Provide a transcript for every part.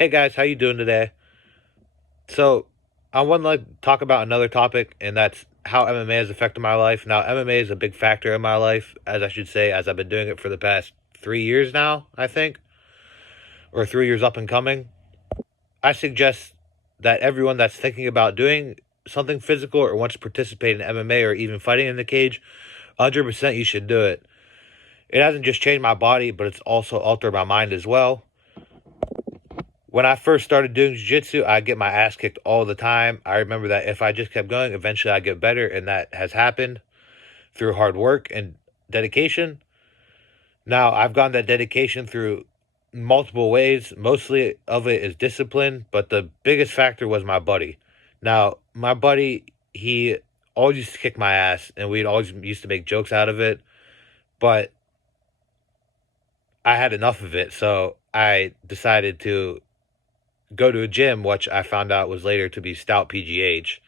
Hey guys, how you doing today? So, I want to talk about another topic, and that's how MMA has affected my life. Now, MMA is a big factor in my life, as I should say, as I've been doing it for the past 3 years now, I think, or 3 years up and coming. I suggest that everyone that's thinking about doing something physical or wants to participate in MMA or even fighting in the cage, 100% you should do it. It hasn't just changed my body, but it's also altered my mind as well. When I first started doing jiu-jitsu, I'd get my ass kicked all the time. I remember that if I just kept going, eventually I'd get better, and that has happened through hard work and dedication. Now, I've gotten that dedication through multiple ways. Mostly of it is discipline, but the biggest factor was my buddy. Now, my buddy, he always used to kick my ass, and we'd always used to make jokes out of it, but I had enough of it, so I decided to go to a gym, which I found out was later to be Stout PGH.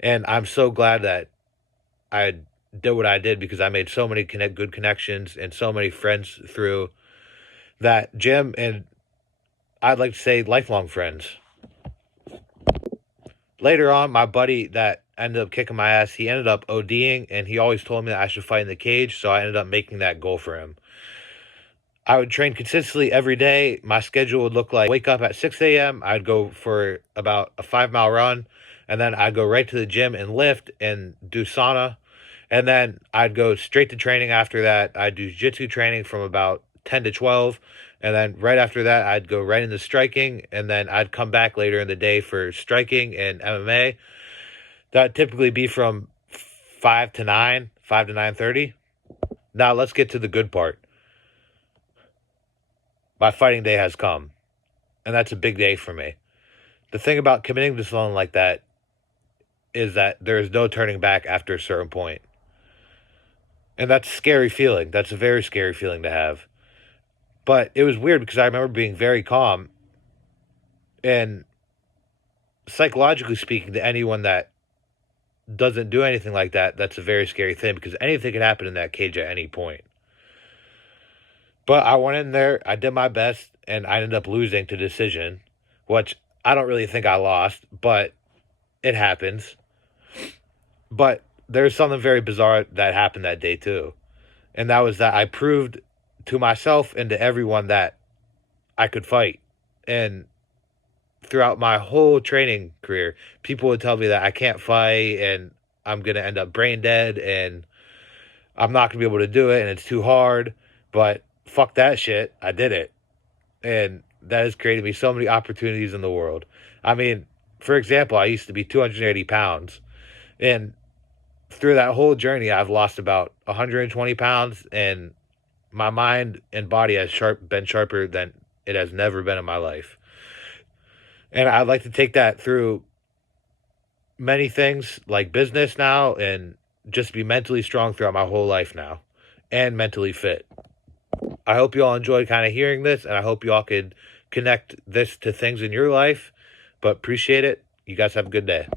And I'm so glad that I did what I did because I made so many good connections and so many friends through that gym. And I'd like to say lifelong friends. Later on, my buddy that ended up kicking my ass, he ended up ODing, and he always told me that I should fight in the cage. So I ended up making that goal for him. I would train consistently every day. My schedule would look like wake up at 6 a.m. I'd go for about a 5 mile run, and then I'd go right to the gym and lift and do sauna. And then I'd go straight to training after that. I'd do jiu-jitsu training from about 10 to 12. And then right after that, I'd go right into striking. And then I'd come back later in the day for striking and MMA. That'd typically be from 5 to 9, 5 to 9:30. Now let's get to the good part. My fighting day has come, and that's a big day for me. The thing about committing to something like that is that there is no turning back after a certain point. And that's a scary feeling. That's a very scary feeling to have. But it was weird because I remember being very calm. And psychologically speaking, to anyone that doesn't do anything like that, that's a very scary thing because anything can happen in that cage at any point. But I went in there, I did my best, and I ended up losing to decision, which I don't really think I lost, but it happens. But there's something very bizarre that happened that day, too. And that was that I proved to myself and to everyone that I could fight. And throughout my whole training career, people would tell me that I can't fight and I'm going to end up brain dead and I'm not going to be able to do it and it's too hard. But fuck that shit. I did it. And that has created me so many opportunities in the world. I mean, for example, I used to be 280 pounds. And through that whole journey, I've lost about 120 pounds. And my mind and body has been sharper than it has never been in my life. And I'd like to take that through many things like business now and just be mentally strong throughout my whole life now and mentally fit. I hope you all enjoyed kind of hearing this, and I hope you all could connect this to things in your life. But appreciate it. You guys have a good day.